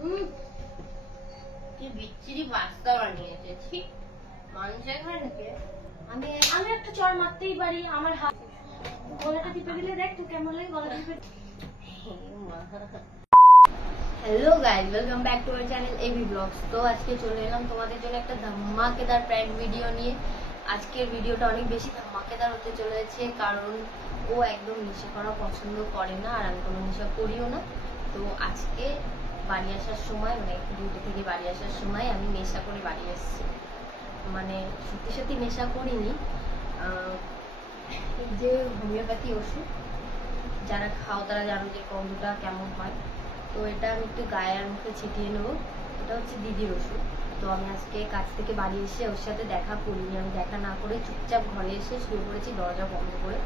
কি বিচ্ছিরি পাস্তা বানিয়েছে, ঠিক মানুষের খায় নাকি? আমি একটা চড় মারতেই পারি, আমার হাত গলাটা টিপে দিলে দেখ তুই কেমন লাগে গলা টিপে। Hello guys, welcome back to our channel AB blogs. তো আজকে চলে এলাম তোমাদের জন্য একটা ধামাকেদার প্র্যাঙ্ক ভিডিও নিয়ে। আজকের ভিডিওটা অনেক বেশি ধামাকেদার হতে চলেছে, কারণ ও একদম নেশা করা পছন্দ করে না, আর আমি কোনো নেশা করিও না। তো আজকে বাড়ি আসার সময়, মানে ডিউটি থেকে বাড়ি আসার সময় আমি নেশা করে বাড়ি এসেছি। মানে সত্যি সত্যি নেশা করিনি, এই যে হোমিওপ্যাথি ওষুধ যারা খাও তারা জানো যে গন্ধটা কেমন হয়। তো এটা আমি একটু গায়ে আর মুখে ছিটিয়ে নেবো। এটা হচ্ছে দিদির ওষুধ। তো আমি আজকে কাজ থেকে বাড়ি এসে ওর সাথে দেখা করিনি, আমি দেখা না করে চুপচাপ ঘরে এসে শুয়ে পড়েছি দরজা বন্ধ করে।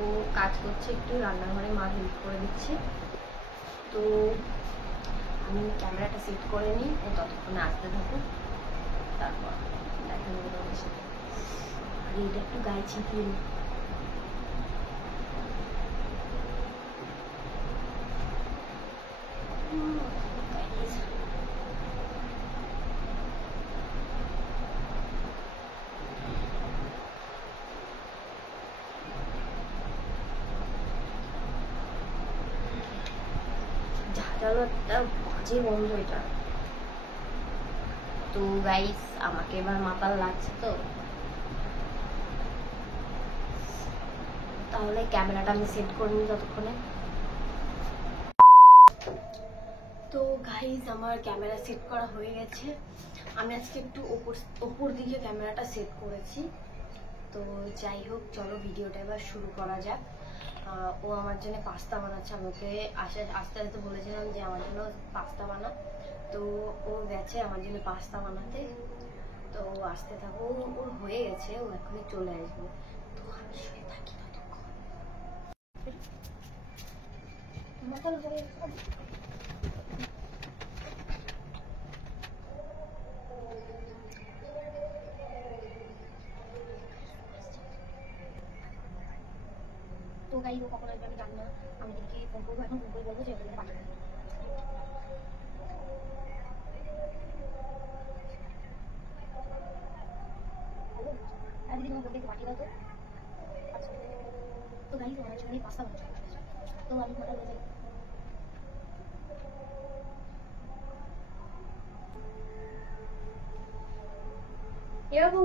ও কাজ করছে, একটু রান্নাঘরে মা হেল্প করে দিচ্ছে। তো আমি ক্যামেরাটা সেট করে নিই, ও ততক্ষণে আসতে থাকুক, তারপর দেখা নেবো তোমাদের সাথে। আর এটা একটু গায়ে ছিটিয়ে নিই। একটা বাজে বন্ধ এটা। তো গাইস, আমাকে এবার মাতাল লাগছে, তো তাহলে ক্যামেরাটা আমি সেট করে নিই ততক্ষণে। তো গাইস, আমার ক্যামেরা সেট করা হয়ে গেছে। আমি আজকে একটু ওপর দিকে ক্যামেরাটা সেট করেছি। তো যাই হোক, চলো ভিডিওটা এবার শুরু করা যাক। ও আমার জন্য পাস্তা বানাচ্ছে। আমাকে আস্তে আস্তে বলেছিলাম যে আমার জন্য পাস্তা বানা। তো ও গেছে আমার জন্য পাস্তা বানাতে। তো আসতে থাকো, ওর হয়ে গেছে, ও এখনই চলে আসবে। তো আমি শুয়ে থাকি ততক্ষণ। তো গাইস, ও কখন আসবে আমি জানি না। আমি দিদিকে ফোন করবো, এখন ফোন করে বলবো যে ওখানে পাঠাবে। দিদি তোমার বলতে পাঠিয়ে দাও তো। আচ্ছা, তো গাইস, আমার জন্য পাস্তা বানাচ্ছে। তো আমি কটা বলে যাই। এ বাবু,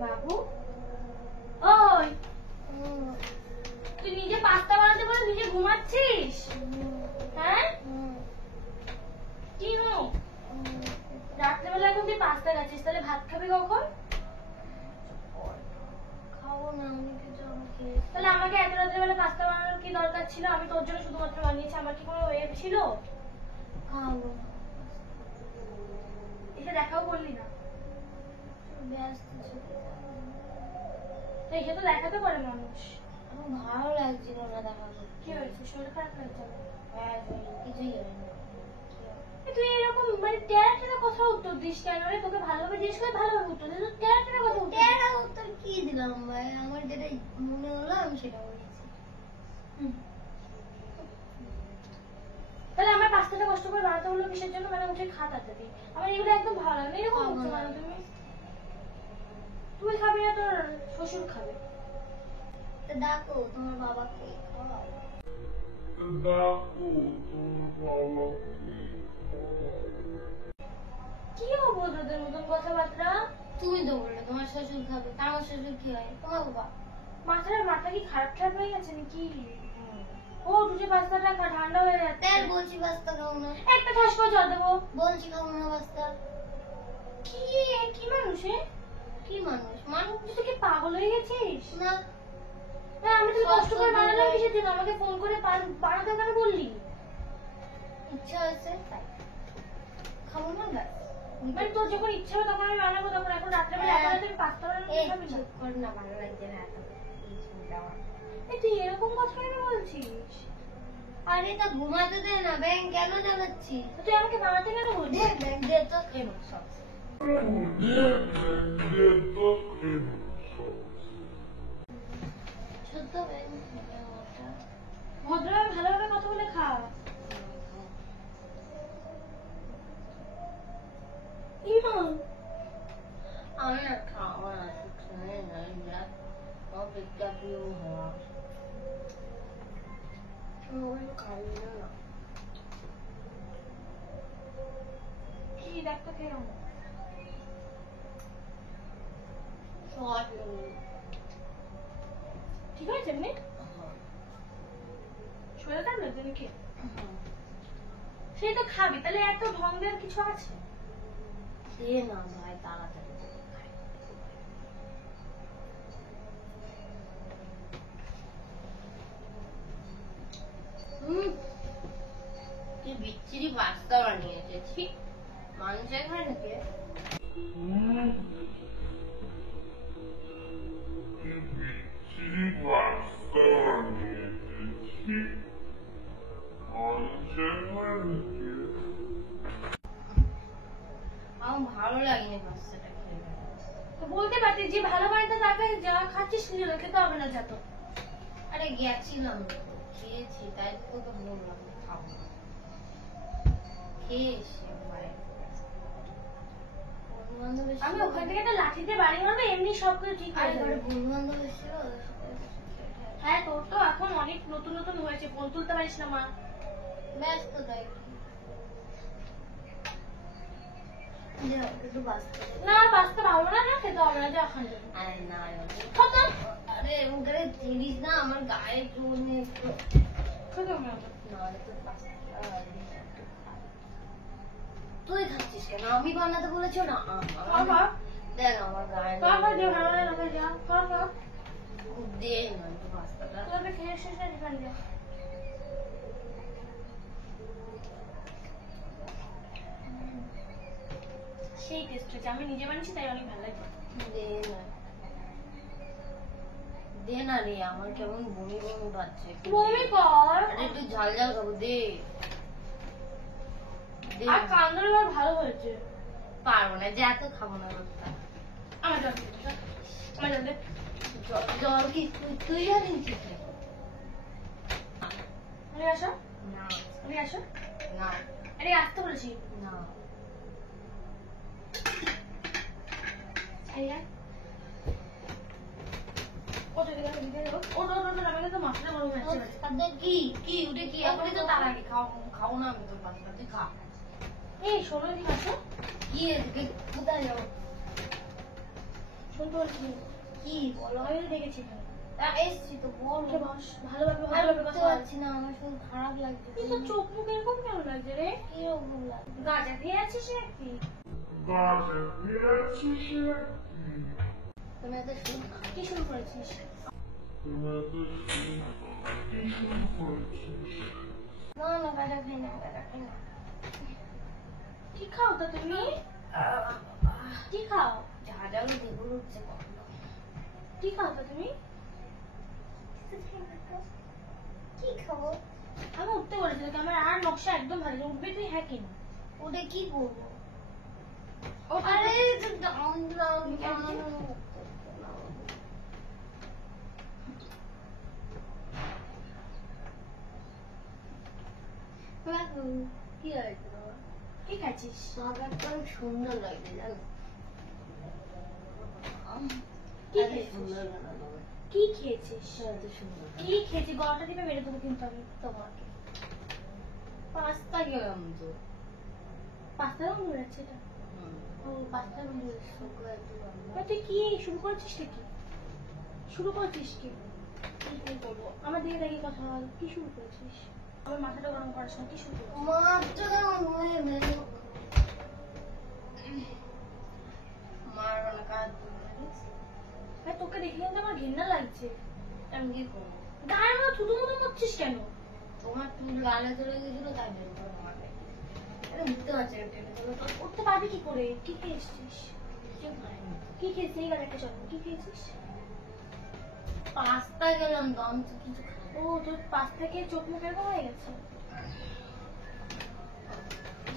বাবু, ওই তুই নিজে পাস্তা বানাতে বলে নিজে ঘুমাচ্ছিস? হ্যাঁ, কি হো রাত্রেবেলা এখন তুই পাস্তা খাচ্ছিস, তাহলে ভাত খাবি কখন? খাবো না আমি কিছু। তাহলে আমাকে এত রাত্রেবেলা পাস্তা বানানোর কি দরকার ছিল? আমি তোর জন্য শুধুমাত্র বানিয়েছি, আমার কি কোনো ওয়ে ছিল? খাবো এসে দেখাও করলি না, ব্যস্ত ছিল। এসে তো দেখাতে পারে মানুষ। আমার ভালো লাগছিল না দেখাতে। কি হয়েছে, শরীর খারাপ লাগছে? হ্যাঁ, কিছুই হয়নি। তুই এরকম মানে টেরা টেরা কথা উত্তর দিস কেন রে? তোকে ভালোভাবে জিজ্ঞেস করে ভালোভাবে উত্তর দিস, টেরা টেরা কথা উত্তর। টেরা উত্তর কি দিলাম ভাই? আমার যেটা মনে হলো আমি সেটা বলেছি। তাহলে আমার পাস্তাটা কষ্ট করে বানাতে হলো কিসের জন্য? মানে উঠে খা তাড়াতাড়ি। আমার এগুলো একদম ভালো লাগে না। এরকম করছো মানে তুমি? তুই খাবি না, তোর শ্বশুর খাবে। ডাকো তোমার বাবাকে। কি অভদ্রদের মতন কথাবার্তা? তুমি তো বললে তোমার শ্বশুর খাবে, আমার শ্বশুর কি হয়? তোমার বাবা। মাথা কি খারাপ হয়ে গেছে নাকি? ও তুই পাস্তাটা খা, ঠান্ডা হয়ে যাচ্ছে। বলছি পাস্তা খাও না, একটা ঠাস করে জল দেবো। বলছি খাও না পাস্তা। কি মানুষ? কি মানুষ? মানুষ তুই কি পাগল হয়ে গেছিস? না, আমি তো কষ্ট করে বানালাম কিসের জন্য? আমাকে ফোন করে বানাতে কেন বললি? ইচ্ছা হয়েছে তাই খাবো না। মানে তোর যখন ইচ্ছা হবে তখন আমি বানাবো, তখন এখন রাত্রেবেলা একা তুমি পাস্তা বানানো খাবি না? কর না, ভালো লাগছে না এত। তুই এরকম কথা কেন বলছিস? আরে তা ঘুমাতে দে না, ব্যাং কেন জ্বালাচ্ছিস? তুই আমাকে বানাতে কেন বলছিস? ব্যাং দে তো খেলো সব। ভদ্রভাবে ভালোভাবে কথা বলে খা। একটা খেয়ে নাও। ঠিক আছে এমনি শরীরে টানবে তুমি কি সেই তো খাবি তাহলে এত ঢং দেওয়ার কিছু আছে? দে না ভাই তাড়াতাড়ি। কি বিচ্ছিরি পাস্তা বানিয়েছে, ঠিক মানুষের খায় নাকি? আমার ভালো লাগেনি পাস্তাটা খেয়ে। তো বলতে পারতি যে ভালো বাড়িতে তাকে যা খাচ্ছিস নিজে খেতে হবে না যত। আরে গেছিলাম তো, খেয়েছি তাই তোকে বললাম খাবো না। খেয়ে এসে বন্ধু-বান্ধব এসেছিল। আমি ওখান থেকে একটা লাঠি দিয়ে বাড়ি মারবো এমনি সব কিছু ঠিক হয়ে যাবে। বন্ধু-বান্ধব এসেছিল, ওদের সাথে হ্যাঁ তোর তো এখন অনেক নতুন নতুন হয়েছে, ফোন তুলতে পারিস না মা। ব্যস্ত তাই একটু বাঁচতে। না বাঁচতে পারবো না, না খেতে হবে না, যা ওখান থেকে। আরে না খা। আরে এরকম করে চিনিস না, আমার গায়ে জোর নেই একটু। খেতে হবে না। নাহলে তো পাস্তা তুই খাচ্ছিস কেন? আমি বানাতে বলেছো না? খা খা। দেখ আমার গায়ে খা খা, যা ভালো লাগে না যা খা খা। দে না একটু পাস্তাটা। তুই খেয়ে শেষ না এখানে যা। সেই টেস্ট হয়েছে, আমি নিজে বানিয়েছি তাই অনেক ভালো লাগে। দে না, দে না রে, আমার কেমন বমি বমি পাচ্ছে। বমি কর। আরে একটু ঝাল ঝাল খাবো, দে দে। আর কান্দর এবার ভালো হয়েছে। পারবো না, যে এত খাবো না রোজটা। আমার জল দে, আমার জল দে। জল কি তুই জানিস কি? আরে আসো, না আরে আসো, না আরে আসতে বলেছি। না। এই আয়। ওটা দিকে দিকে দাও। ওটা আমি তো মাছটা বড় হয়ে যাচ্ছে। তাদের কি কি ওটা কি? এখনই তো তার আগে খাও না, আমি তোর পাস্তা, তুই খা। এই শোনো এদিকে আসো। কি এদিকে কোথায় যাবো? শুনতে পাচ্ছি কি বলো? আমি তো দেখেছি এখানে। এসছি তো বল। উঠে বস, ভালোভাবে বুঝতে কথা বল। পারছি না, আমার শুধু খারাপ লাগছে। তুই তো চোখ মুখ এরকম কেন লাগছে রে? কিরকম লাগছে? গাঁজা খেয়ে আছিস নাকি? তুমি এত শুধু কি শুরু করেছিস? না না গাড়া খাই না, গাড়া খাই না। কি খাও তো তুমি? কি খাও? ঝাঁঝালো দেবুর উঠছে কখনো। কি খাও তো তুমি? কি খাবো? আমি উঠতে বলেছি তোকে, আমার আর নকশা একদম ভালো না। উঠবে তুই হ্যাঁ কিনা? ওটা কি করবো? ও আরে ডাউন ডাউন কি হয়েছে তোমার? কি খাচ্ছিস? সাদাটা সুন্দর লাগছে জানো? কি এত খেয়েছিস? সুন্দর কেন তোমার? কি খেয়েছিস? এত সুন্দর কেন? কি খেয়েছিস? গলাটা টিপে মেরে দেবো কিন্তু আমি তোমাকে পাস্তা গেলাম তো। পাস্তা রঙ যাচ্ছে এটা। ও পাস্তা রঙ শুক্র একটু তুই কি শুরু করেছিস কি? শুরু করেছিস কি? কি করবো? আমার দিকে দেখি কথা বল। কি শুরু করেছিস? আমার মাথাটা গরম করার সময় কি শুরু করেছিস? মাত্র হয়ে গেল। মারবো না, কাজ ভাই তোকে দেখলে কিন্তু আমার ঘৃণা লাগছে। আমি কি করবো? গায়ে আমার থুতু মুতু করছিস কেন? তোমার চুল গালে চলে গেছিল তাই বের করে মারবে। এটা বুঝতে পারছি না, টেনে চলো তো। উঠতে পারবি কি করে? কি খেয়েছিস? কিছু খাইনি। কি খেয়েছিস? এই গাড়িটা চল। কি খেয়েছিস? পাস্তা গেলাম তো, আমি তো কিছু খাই। ও তোর পাশ থেকে চোখ মুখ এরকম হয়ে গেছে।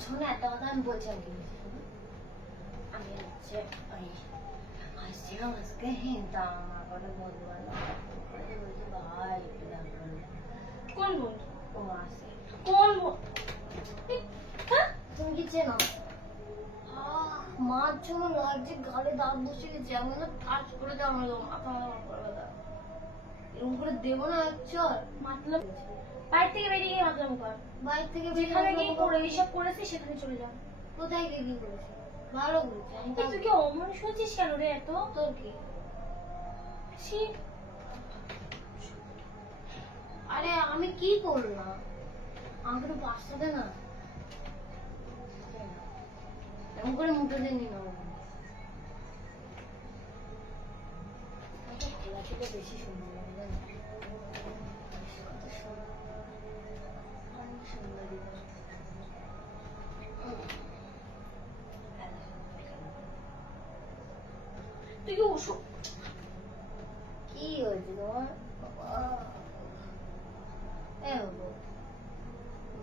শোনো একটা কথা আমি বলছি, আমি কি বলছি শোনো। আমি হচ্ছে ওই আসছিলাম আজকে, তা আমার কোনো বন্ধু বান্ধব বলছে ভাই একটু দেখা করো। কোন বন্ধু? ও আসে। কোন বন্ধু? তুমি কি চেনো? মার জন্য লাগছে, গালে দাঁত বসে গেছে, আমি না টাচ করে দাও, আমার মাথা করে দাও, এরকম করে দেবো না এক চর। মতলব বাইরে থেকে বেরিয়ে গিয়ে মতলব কর। বাইরে থেকে যেখানে গিয়ে করে এইসব করেছিস সেখানে চলে যা। কোথায় কে কি করেছে? ভালো করেছে। আমি এই তুই কি অমানুষ হচ্ছিস কেন রে এত? তোর কি? ছি, আরে আমি কি করলাম? আমাকে তো পাঁচটা দে না। এমন করে মুখে দিয়ে নিলাম। খোলা থেকে বেশি সুন্দর লাগে জানো? কত সুন্দর। অনেক সুন্দর দিদি। তুই কি ওষুধ কি হয়েছে তোমার? বাবা। এ বাবু।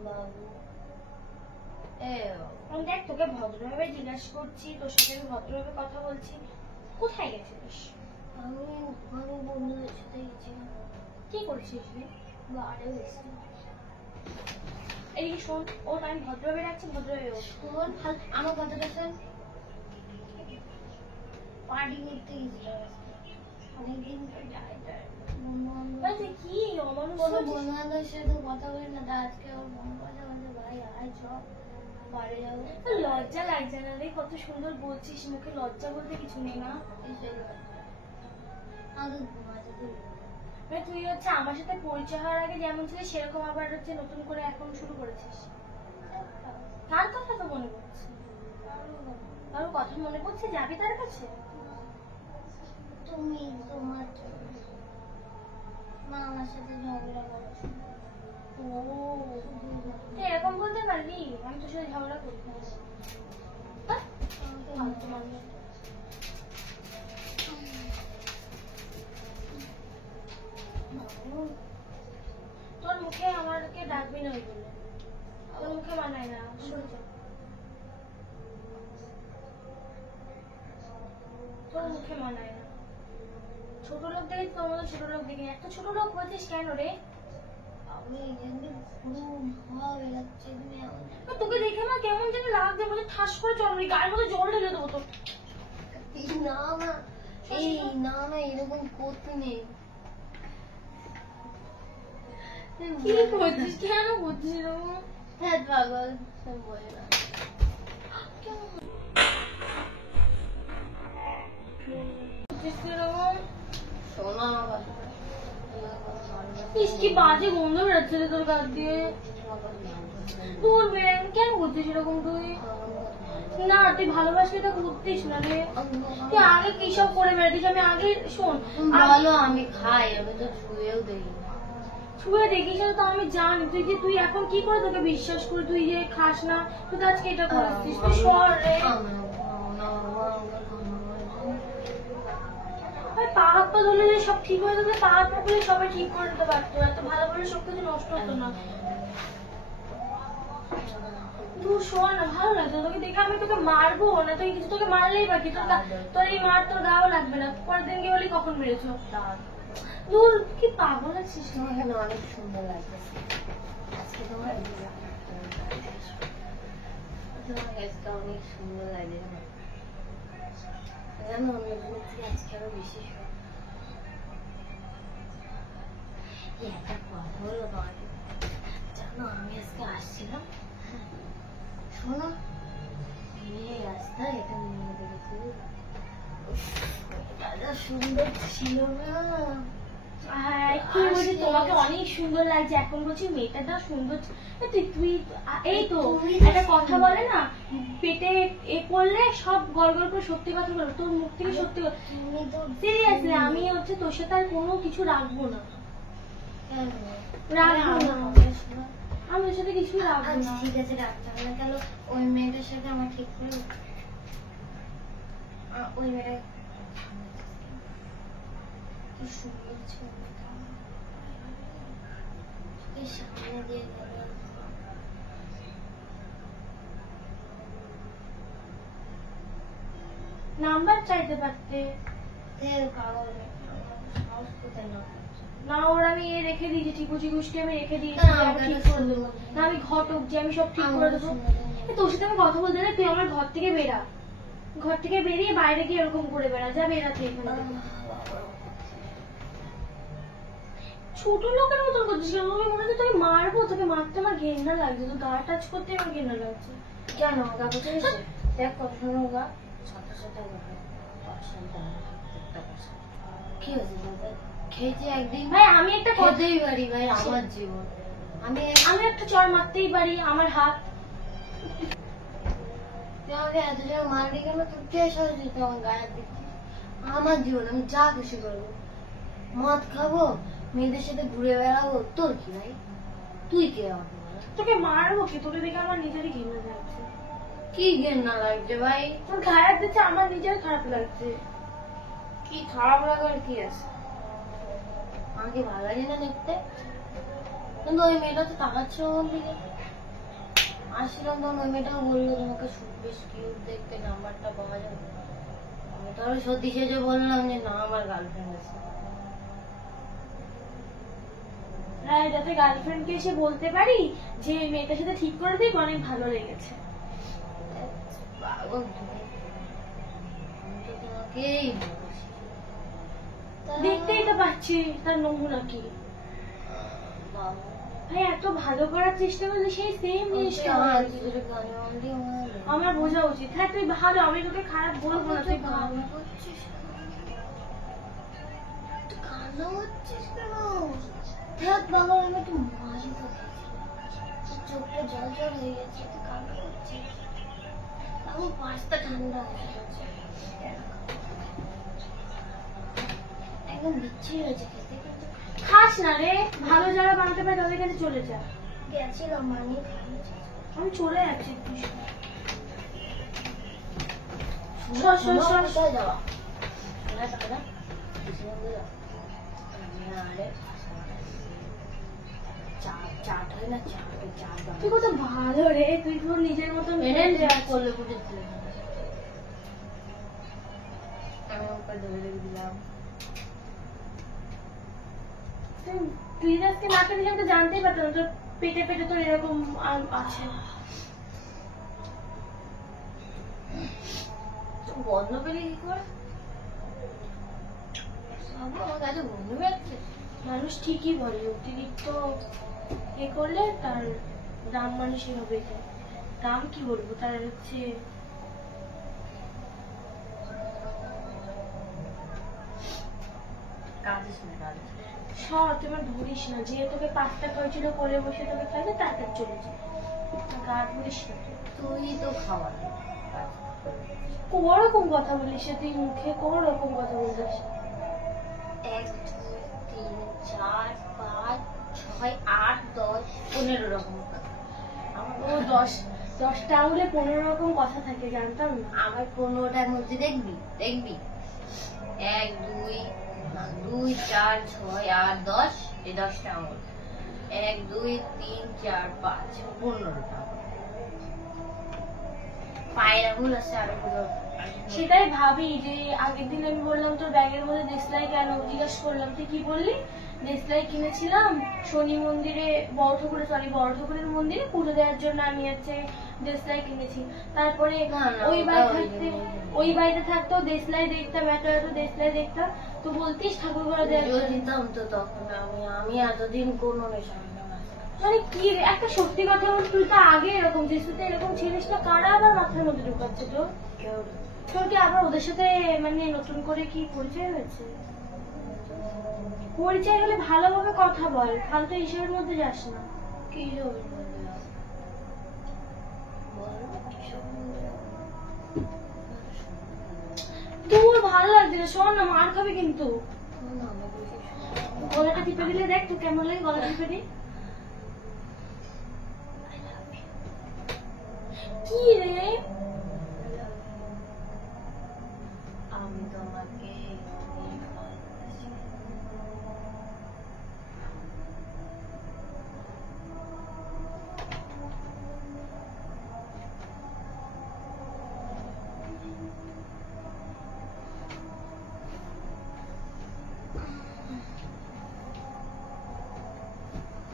বাবু। এ বাবু। আমি দেখ তোকে ভদ্রভাবে জিজ্ঞাসা করছি, তোর সাথে আমি ভদ্রভাবে কথা বলছি, কোথায় গেছিস? আমি বন্ধুদের সাথে গেছিলাম। কি করেছিস রে? বারে গেছি। এই শোন, ওর আমি ভদ্রভাবে রাখছি, ভদ্রভাবে ওঠ। শোন, আমার কথাটা শোন। পার্টি করতে গেছিলাম। অনেকদিন পর যাই যাই। ভাই তুই কি অমানুষ কোনো হচ্ছিস? বন্ধু বান্ধবের সাথে কথা বলি না, তা আজকে ওর ফোন কথা বলছে, ভাই আয় চ বাড়ি যাবো। তোর লজ্জা লাগছে না রে? কত সুন্দর বলছিস, মুখে লজ্জা বলতে কিছু নেই না? ভাই তুই হচ্ছে আমার সাথে পরিচয় হওয়ার আগে যেমন ছিল সেরকম আবার হচ্ছে নতুন করে এখন শুরু করেছিস। কার কথা তো মনে পড়ছে? কারো কথা মনে পড়ছে? যাবি তার কাছে? তুমি তোমার মা আমার সাথে ঝগড়া করছো। ও তুই এরকম বলতে পারবি? আমি তোর সাথে ঝগড়া করি না। ফালতু মানুষ। তোর মুখে আমাকে ডাকবি না ওই বলে, তোর মুখে মানায় না। সরে যা। তোর মুখে মানায় না। ছোট লোক দেখে তোর মতো ছোট লোক দেখি এত ছোট লোক হয়েছিস কেন রে? আমি এখানে পুরো হাওয়া বেরোচ্ছে, তুমি তোকে দেখে না কেমন যেন লাগছে, বলছে ঠাস করে জল গায়ের মধ্যে জল ঢেলে দেবো তোর। না না, এই না না, এরকম করতে নেই। কি করছিস? কেন করছিস এরকম? হ্যাঁ পাগল, সব বলে না। করছিস তুই এরকম? শোনো আমার কথা। ইস, কি বাজে গন্ধ বেরোচ্ছে রে তোর গাছ দিয়ে। তোর কেন করছিস এরকম তুই? না তুই ভালোবাসলে এটা করতিস না রে। তুই আগে কি সব করে বেড়াতিস? আমি আগে শোন বলো, আমি খাই, আমি তো ছুঁয়েও দেখি না। ছুঁয়ে দেখিস না তো আমি জানি। তুই এখন কি করে তোকে বিশ্বাস করি? তুই যে খাস না, তুই তো আজকে এটা করছিস। তুই সর রে। পা হাত পা ধরলে যে সব ঠিক হয়ে যেত, পা হাত পা ধরলে সবাই ঠিক করে দিতে পারতো। এত ভালো বলে সব কিছু নষ্ট হতো না। তুই শোন না, ভালো লাগতো তোকে দেখে। আমি তোকে মারবো না, তুই কিছু তোকে মারলেই বাকি। তোর এই মার তোর গাও লাগবে না। পরের দিন গিয়ে বলি কখন মেরেছো। দূর, কি পাগল আছিস? তোমাকে না অনেক সুন্দর লাগতেছে আজকে। তোমার আজকে অনেক সুন্দর লাগে জানো। অন্যদিনের থেকে আজকে আরো বেশি সুন্দর। একটা কথা বলো তোমাকে, জানো আমি আজকে আসছিলাম, শোনো, আমি এই রাস্তায় এটা নিয়ে দেখেছি, এটা সুন্দর ছিল না। হ্যাঁ, এক্ষুনি বলছি তোমাকে অনেক সুন্দর লাগছে, এখন বলছি মেয়েটা সুন্দর। তুই এই তো একটা কথা বলে না, পেটে এ করলে সব গড়গড় করে সত্যি কথা বলো। তোর মুখ থেকে সত্যি কথা। তুমি তো সিরিয়াসলি আমি হচ্ছে তোর সাথে আর কোনো কিছু রাখবো না। রাখবো না, আমি তোর সাথে কিছু রাখবো না। ঠিক আছে, রাখতাম না কেন? ওই মেয়েটার সাথে আমার ঠিক করে ওই মেয়েটা কি সুন্দর ছিল, সামনে দিয়ে গেল। নাম্বার চাইতে পারতে পাগল সাহস কোথায় না। না, ওর আমি এ রেখে দিয়েছি, টিকুচি গুষ্টি আমি রেখে দিয়েছি। না, আমি ঠিক করে দেবো না, আমি ঘটক যে আমি সব ঠিক করে দেবো। তোর সাথে আমি কথা বলতে না, তুই আমার ঘর থেকে বেরা। ঘর থেকে বেরিয়ে বাইরে গিয়ে এরকম করে বেড়া, যা বেরাতে এখানে। ছোট লোকের মতন করছিস কেন? আমি মনে হচ্ছে তোকে মারবো, তোকে মারতে আমার ঘেন্না লাগছে, তো গা টাচ করতে আমার ঘেন্না লাগছে। কেন গা করতে গেছে? দেখ কত সুন্দর গা, সাথে সাথে কি হয়েছে তোদের? খেয়েছি একদিন ভাই আমি একটা খেতেই পারি ভাই, আমার জীবন। আমি একটা চড় মারতেই পারি, আমার হাত। তুই আমাকে এত জোরে মারলি কেন? তুই কে সহজে আমার গায়ে দিচ্ছিস? আমার জীবন, আমি যা খুশি করবো, মদ খাবো, মেয়েদের সাথে ঘুরে বেড়াবো, তোর কি ভাই? তুই কে আমাকে বল? তোকে মারবো কি? তোকে দেখে আমার নিজেরই ঘেন্না লাগছে। কি ঘেন্না লাগছে ভাই? তোর খারাপ দিচ্ছে, আমার নিজের খারাপ লাগছে। কি খারাপ লাগার কি আছে? আমাকে ভালো লাগে না দেখতে, কিন্তু ওই মেয়েটা তো তাকাচ্ছে আমার দিকে। আসছিলাম তখন ওই মেয়েটাও বললো তোমাকে বেশ কিউট দেখতে, নাম্বারটা পাওয়া যাবে। আমি তো আরো সত্যি সেজে বললাম যে না, আমার গার্লফ্রেন্ড আছে। হ্যাঁ, যাতে গার্লফ্রেন্ডকে এসে বলতে পারি যে এই মেয়েটার সাথে ঠিক করে দিই, অনেক ভালো লেগেছে। পাগল তুমি, আমি তো তোমাকেই ভালোবাসি। দেখতেই তো পাচ্ছি তার নমুনা কি। বাবা, ভাই এত ভালো করার চেষ্টা করলে সেই সেম জিনিসটা হয়। আমার বোঝা উচিত। হ্যাঁ তুই ভালো, আমি তোকে খারাপ বলবো না, তুই ভালো। কান্না করছিস তুই কান্না করছিস কেন? দেখ বাবা, আমি একটু মাঝে চোখটা জল জল হয়ে গেছে, তুই কান্না করছিস। আমার পাশটা ঠান্ডা হয়ে গেছে, একদম বিচ্ছিরি হয়েছে খেতে, কিন্তু খাস না রে, ভালো যারা বানাতে পারে তাদের কাছে চলে যা। গেছিলাম মানিয়ে খাইছি। আমি চলে যাচ্ছি। কোথায় যাওয়া? শোনা দাদা, আরে চাট হয় না, চাট তুই কত ভালো রে, তুই তোর নিজের মতন করলে বুঝেছিল। আমি ওপরে ধরে দিলাম। তুই আজকে না পেলে আমি তো জানতেই পারতাম তোর পেটে পেটে তোর এরকম আছে। বন্ধ পেলে কি করে? আমার কাছে বন্ধ পেয়েছে। মানুষ ঠিকই বলে অতিরিক্ত এ করলে তার দাম মানুষই হবে। দাম কি বলবো, তার হচ্ছে সব তোমার ধরিস না, যে তোকে পাঁচটা খাওয়াছিল করে বসে তোকে খাইবে তারপর চলে যায়, গা ধরিস না। তুই তো খাওয়া কোরকম কথা বলিস তুই, মুখে কোরকম কথা বলিস। 1 2 3 4 5 6 8 10 15 রকম কথা। আমার ও 10টা আঙুলে 15 রকম কথা থাকে, জানতাম না। আমার 15টার মধ্যে দেখবি 1 2 4 6 8 10, এই 10টা আঙুল, 1 2 3 4 5 15টা পায়ের আঙুল আছে আরো গুলো। সেটাই ভাবি যে আগের দিন আমি বললাম তোর ব্যাগের মধ্যে দেশলাই কেন, জিজ্ঞাসা করলাম তুই কি বললি, দেশলাই কিনেছিলাম শনি মন্দিরে, বড় ঠাকুরের মন্দিরে পুজো দেওয়ার জন্য আমি হচ্ছে দেশলাই কিনেছি। তারপরে ওই বাড়িতে থাকতো দেশলাই দেখতাম, এত দেশলাই দেখতাম, তো বলতিস ঠাকুর ঘরে দেওয়ার দিতাম তো তখন আমি এতদিন কোনো নেশা মানে কি রে, একটা সত্যি কথা বল, তুই তো আগে এরকম ছিলিস, তুই এরকম ছিলিস না, কারা আবার মাথার মধ্যে ঢুকাচ্ছে তো? তোর কি আবার ওদের সাথে মানে নতুন করে কি পরিচয় হয়েছে? পরিচয় হলে ভালোভাবে কথা বল, ফালতু হিসেবের মধ্যে যাস না। কি তোর ভালো লাগছে না, শোন না, মার খাবি কিন্তু। গলাটা টিপে দিলে দেখ তুই কেমন লাগে, গলা টিপে দি। কি রে, আমি তোমাকে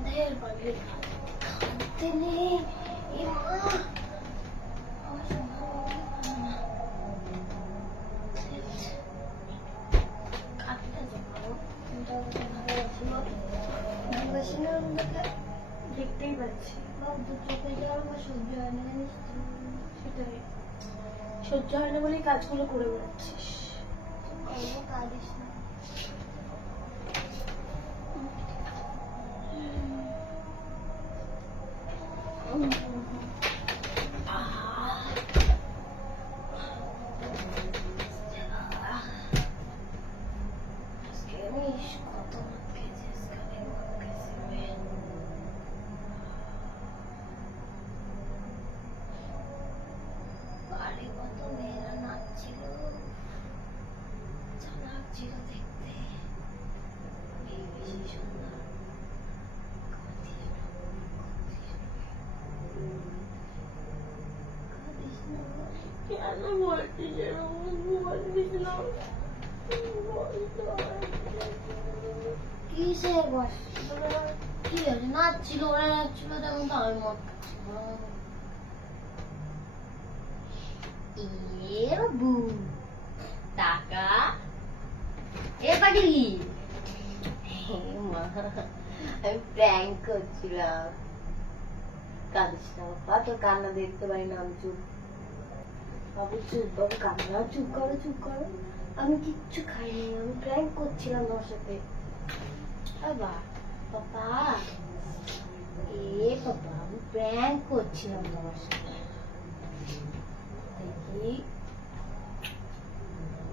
ঢের পাগলি খাতে নেই। চোখে জল আমার সহ্য হয় না, জানিস তো? সেটাই, সহ্য হয় না বলেই কাজগুলো করে বেড়াচ্ছিস। কাঁদিস না। কেন বলছিস এরকম? বলছিস না। কিসে বস কি হয়েছে? নাচছিল, ওরা নাচছিল, তেমন তো আমি মদ খাচ্ছিলাম। টাকা এ পাগলি, আমি প্র্যাঙ্ক করছিলাম। কাঁদিস না বাবা, তোর কান্না দেখতে পারি না, আমি চুপ। বাবু চুপ, বাবু কান্না, চুপ করো চুপ করো। আমি কিচ্ছু খাইনি, আমি প্র্যাঙ্ক করছিলাম ওর সাথে। বাবা বাবা, এ বাবা, আমি প্র্যাঙ্ক করছিলাম তোমার সাথে। দেখি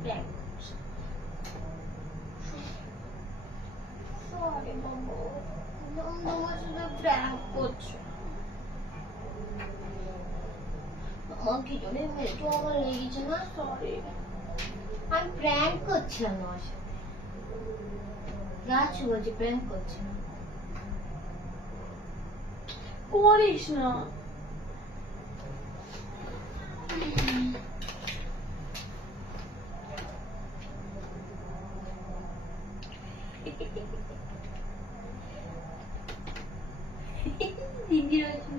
প্র্যাঙ্ক সরি বাবু, তোমার সাথে প্র্যাঙ্ক করছো। আমার কি জন্য মেট্রো আমার লেগেছে না? সরি, আমি প্র্যাঙ্ক করছিলাম তোমার সাথে। যাচ্ছি বলছি, প্র্যাঙ্ক করছিলাম। করিস না। দিদি রয়েছে।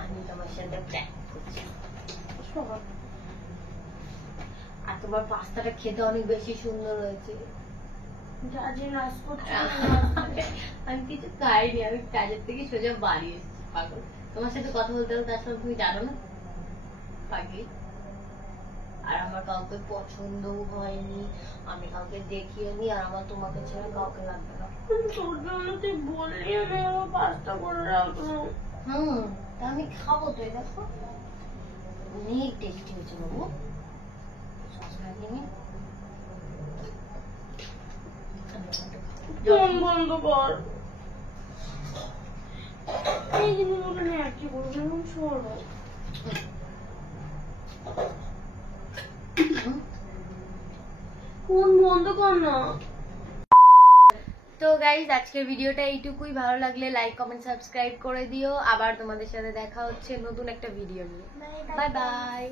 আমি তোমার সাথে প্র্যাঙ্ক করছি। আর তোমার পাস্তাটা খেতে অনেক বেশি সুন্দর হয়েছে। আমি কিছু খাইনি, আমি কাজের থেকে সোজা বাড়ি এসেছি। পাগল, তোমার সাথে কথা বলতে বলতে আসলে তুমি জানো না পাগলি। আর আমার কাউকে পছন্দও হয়নি, আমি কাউকে দেখিওনি, আর আমার তোমাকে ছেড়ে কাউকে লাগবে না। তোর জন্য তুই বললি আমি আমার পাস্তা করে রাখলাম। তা আমি খাবো তো, এই দেখো অনেক টেস্টি হয়েছে বাবু। সস লাগিয়ে ফোন বন্ধ কর। এই জিনিসগুলো নিয়ে আর কি বলবো, এখন সরো। ফোন বন্ধ কর না। তো গাইজ, আজকের ভিডিওটা এইটুকুই। ভালো লাগলে লাইক কমেন্ট সাবস্ক্রাইব করে দিও। আবার তোমাদের সাথে দেখা হচ্ছে নতুন একটা ভিডিও নিয়ে। Bye bye.